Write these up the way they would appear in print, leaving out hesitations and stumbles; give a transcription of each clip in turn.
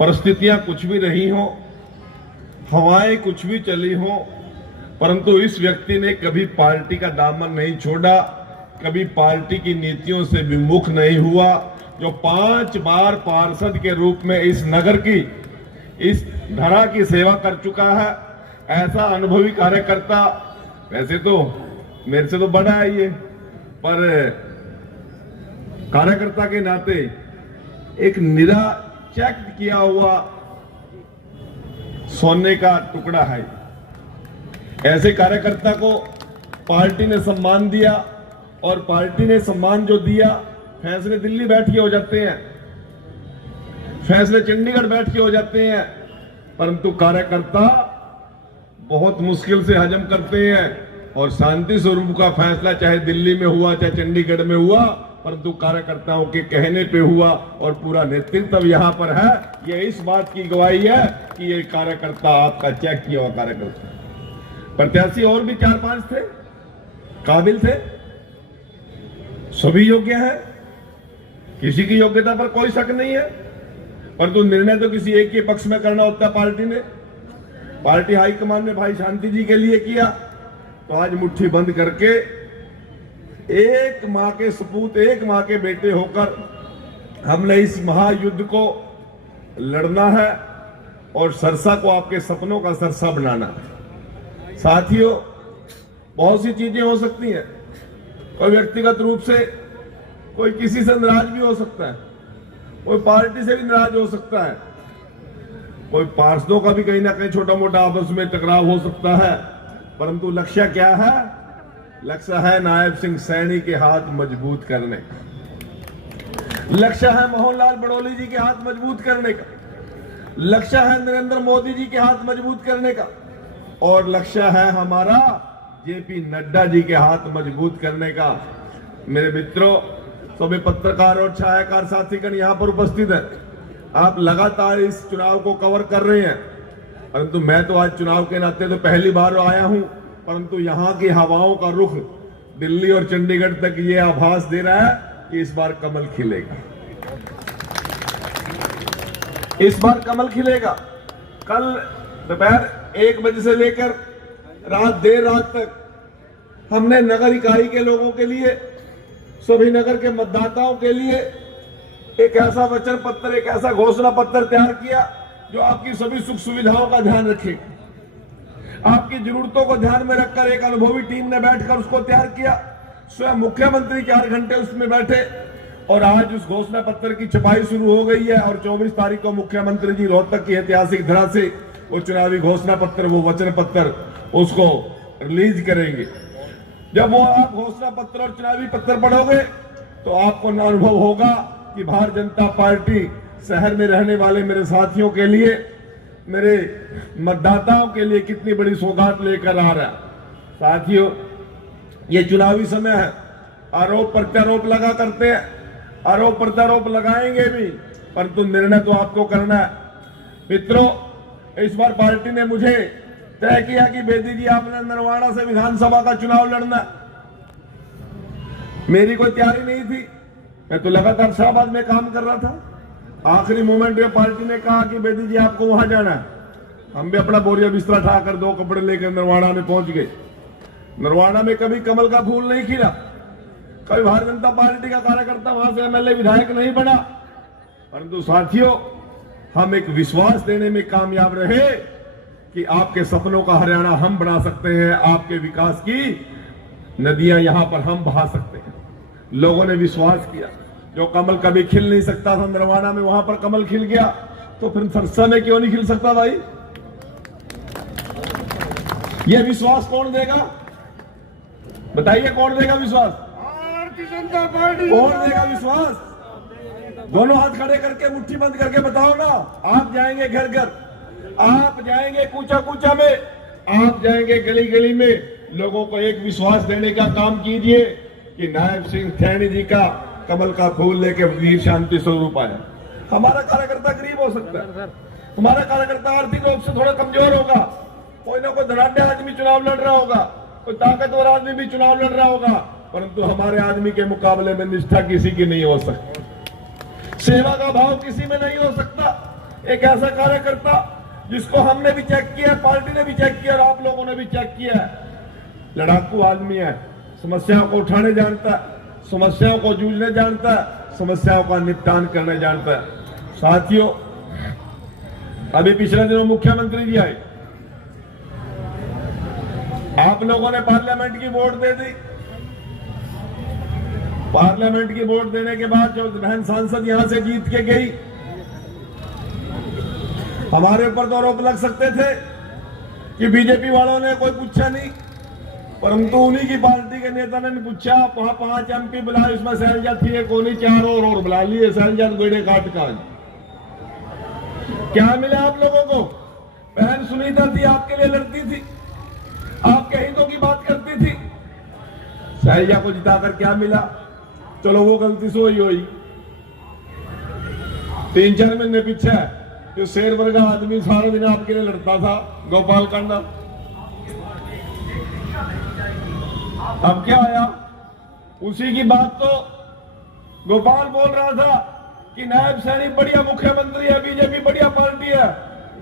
परिस्थितियां कुछ भी रही हो, हवाएं कुछ भी चली हो, परंतु इस व्यक्ति ने कभी पार्टी का दामन नहीं छोड़ा, कभी पार्टी की नीतियों से विमुख नहीं हुआ। जो 5 बार पार्षद के रूप में इस नगर की, इस धरा की सेवा कर चुका है, ऐसा अनुभवी कार्यकर्ता, वैसे तो मेरे से तो बड़ा है ये, पर कार्यकर्ता के नाते एक निरा चेक किया हुआ सोने का टुकड़ा है। ऐसे कार्यकर्ता को पार्टी ने सम्मान दिया, और पार्टी ने सम्मान जो दिया, फैसले दिल्ली बैठ के हो जाते हैं, फैसले चंडीगढ़ बैठ के हो जाते हैं, परंतु कार्यकर्ता बहुत मुश्किल से हजम करते हैं। और शांति स्वरूप का फैसला चाहे दिल्ली में हुआ चाहे चंडीगढ़ में हुआ, परंतु कार्यकर्ताओं के कहने पे हुआ, और पूरा नेतृत्व यहां पर है। ये इस बात की गवाही है कि ये कार्यकर्ता आपका चेक किया हुआ कार्यकर्ता। प्रत्याशी और भी 4-5 थे, काबिल थे, सभी योग्य हैं, किसी की योग्यता पर कोई शक नहीं है, परंतु निर्णय तो किसी एक के पक्ष में करना होता है। पार्टी ने, पार्टी हाईकमान ने भाई शांति जी के लिए किया, तो आज मुट्ठी बंद करके एक मां के सपूत, एक मां के बेटे होकर हमने इस महायुद्ध को लड़ना है और सरसा को आपके सपनों का सरसा बनाना है। साथियों, बहुत सी चीजें हो सकती हैं, कोई व्यक्तिगत रूप से कोई किसी से नाराज भी हो सकता है, कोई पार्टी से भी नाराज हो सकता है, कोई पार्षदों का भी कहीं ना कहीं छोटा मोटा आपस में टकराव हो सकता है, परंतु लक्ष्य क्या है? लक्ष्य है नायब सिंह सैनी के हाथ मजबूत करने का, लक्ष्य है मोहनलाल बड़ौली जी के हाथ मजबूत करने का, लक्ष्य है नरेंद्र मोदी जी के हाथ मजबूत करने का, और लक्ष्य है हमारा जेपी नड्डा जी के हाथ मजबूत करने का। मेरे मित्रों, सभी पत्रकार और छायाकार साथीगण यहां पर उपस्थित है। आप लगातार इस चुनाव को कवर कर रहे हैं, परंतु मैं तो आज चुनाव के नाते तो पहली बार आया हूं, परंतु यहां की हवाओं का रुख दिल्ली और चंडीगढ़ तक ये आभास दे रहा है कि इस बार कमल खिलेगा, इस बार कमल खिलेगा। कल दोपहर 1 बजे से लेकर देर रात तक हमने नगर इकाई के लोगों के लिए, सभी नगर के मतदाताओं के लिए एक ऐसा वचन पत्र, एक ऐसा घोषणा पत्र तैयार किया जो आपकी सभी सुख सुविधाओं का ध्यान रखे, आपकी जरूरतों को ध्यान में रखकर एक अनुभवी टीम ने बैठकर उसको तैयार किया। स्वयं मुख्यमंत्री 4 घंटे उसमें बैठे, और आज उस घोषणा पत्र की छपाई शुरू हो गई है, और 24 तारीख को मुख्यमंत्री जी रोहतक की ऐतिहासिक धरा से वो चुनावी घोषणा पत्र, वो वचन पत्र उसको रिलीज करेंगे। जब वो आप घोषणा पत्र और चुनावी पत्र पढ़ोगे तो आपको अनुभव होगा कि भारतीय जनता पार्टी शहर में रहने वाले मेरे साथियों के लिए, मेरे मतदाताओं के लिए कितनी बड़ी सौगात लेकर आ रहा है। साथियों, ये चुनावी समय है, आरोप प्रत्यारोप लगा करते हैं, आरोप प्रत्यारोप लगाएंगे भी, परंतु निर्णय तो आपको करना है। मित्रों, इस बार पार्टी ने मुझे तय किया कि बेदी जी आपने नरवाड़ा से विधानसभा का चुनाव लड़ना। मेरी कोई तैयारी नहीं थी, मैं तो लगातार शाहबाद में काम कर रहा था। आखिरी मोमेंट में पार्टी ने कहा कि बेदी जी आपको वहां जाना है। हम भी अपना बोरिया बिस्तरा उठाकर 2 कपड़े लेकर नरवाड़ा में पहुंच गए। नरवाड़ा में कभी कमल का फूल नहीं खिला, कभी भारतीय जनता पार्टी का कार्यकर्ता वहां से एमएलए विधायक नहीं बना, परंतु साथियों, हम एक विश्वास देने में कामयाब रहे कि आपके सपनों का हरियाणा हम बना सकते हैं, आपके विकास की नदियां यहां पर हम बहा सकते हैं। लोगों ने विश्वास किया, जो कमल कभी खिल नहीं सकता था नरवाड़ा में, वहां पर कमल खिल गया, तो फिर सरसा में क्यों नहीं खिल सकता भाई? ये विश्वास कौन देगा? बताइए, कौन देगा विश्वास? भारतीय जनता पार्टी। कौन देगा विश्वास? दोनों हाथ खड़े करके मुट्ठी बंद करके बताओ ना। आप जाएंगे घर घर, आप जाएंगे कूचा कूचा में, आप जाएंगे गली गली में, लोगों को एक विश्वास देने का काम कीजिए कि नायब सिंह सैनी जी का कमल का फूल लेके वीर शांति स्वरूप आया। हमारा कार्यकर्ता गरीब हो सकता है, हमारा कार्यकर्ता आर्थिक रूप से थोड़ा कमजोर होगा, कोई ना कोई धनाढ़ आदमी चुनाव लड़ रहा होगा, कोई ताकतवर आदमी भी चुनाव लड़ रहा होगा, परंतु हमारे आदमी के मुकाबले में निष्ठा किसी की नहीं हो सकती, सेवा का भाव किसी में नहीं हो सकता। एक ऐसा कार्यकर्ता जिसको हमने भी चेक किया, पार्टी ने भी चेक किया और आप लोगों ने भी चेक किया है। लड़ाकू आदमी है, समस्याओं को उठाने जानता है, समस्याओं को जूझने जानता है, समस्याओं का निपटान करने जानता है। साथियों, अभी पिछले दिनों मुख्यमंत्री जी आए, आप लोगों ने पार्लियामेंट की वोट दे दी। पार्लियामेंट की वोट देने के बाद जो बहन सांसद यहां से जीत के गई, हमारे ऊपर तो आरोप लग सकते थे कि बीजेपी वालों ने कोई पूछा नहीं, परंतु उन्हीं की पार्टी के नेता ने पूछा। वहां 5 MP बुलाए, उसमें शैलजा थी, कोनी 4 और बुला लिए। शैलजा बेड़े काट का क्या मिला आप लोगों को? बहन सुनीता थी, आपके लिए लड़ती थी, आपके हितों की बात करती थी। शैलजा को जिताकर क्या मिला? चलो वो गलती से हुई। 3-4 महीने पीछे जो शेर वर्गा आदमी सारा दिन आपके लिए लड़ता था, गोपाल कांडा, अब क्या आया? उसी की बात तो गोपाल बोल रहा था कि नायब सैनी बढ़िया मुख्यमंत्री है, बीजेपी बढ़िया पार्टी है।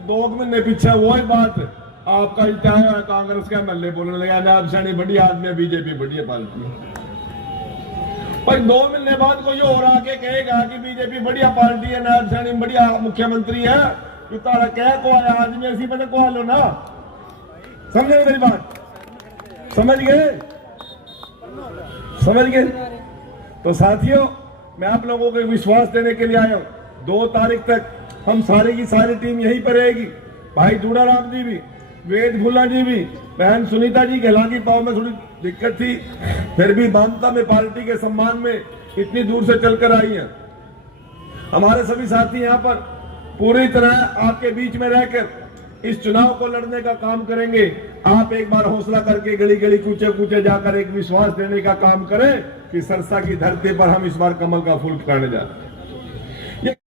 2 महीने पीछे वही बात आपका इतिहास है, कांग्रेस का MLA बोलने लगा नायब सैनी बढ़िया आदमी है, बीजेपी बढ़िया पार्टी है। पर 2 महीने बाद कोई और आके कहेगा कि बीजेपी बढ़िया पार्टी है, नायब सैनी बढ़िया मुख्यमंत्री है, तो तारा कह को आया आदमी ऐसी मैंने को लो ना। समझे मेरी बात? समझ गए? समझ गए? तो साथियों, मैं आप लोगों को विश्वास देने के लिए आया हूं। 2 तारीख तक हम सारी की सारी टीम यहीं पर रहेगी। भाई दूड़ाराम जी भी, वेद भुल्ला जी भी, बहन सुनीता जी के हालांकि पाँव में थोड़ी दिक्कत थी, फिर भी मानता में पार्टी के सम्मान में इतनी दूर से चलकर आई हैं। हमारे सभी साथी यहाँ पर पूरी तरह आपके बीच में रहकर इस चुनाव को लड़ने का काम करेंगे। आप एक बार हौसला करके गली गली कूचे कूचे जाकर एक विश्वास देने का काम करें कि सरसा की धरती पर हम इस बार कमल का फूल फुलाने जा रहे हैं।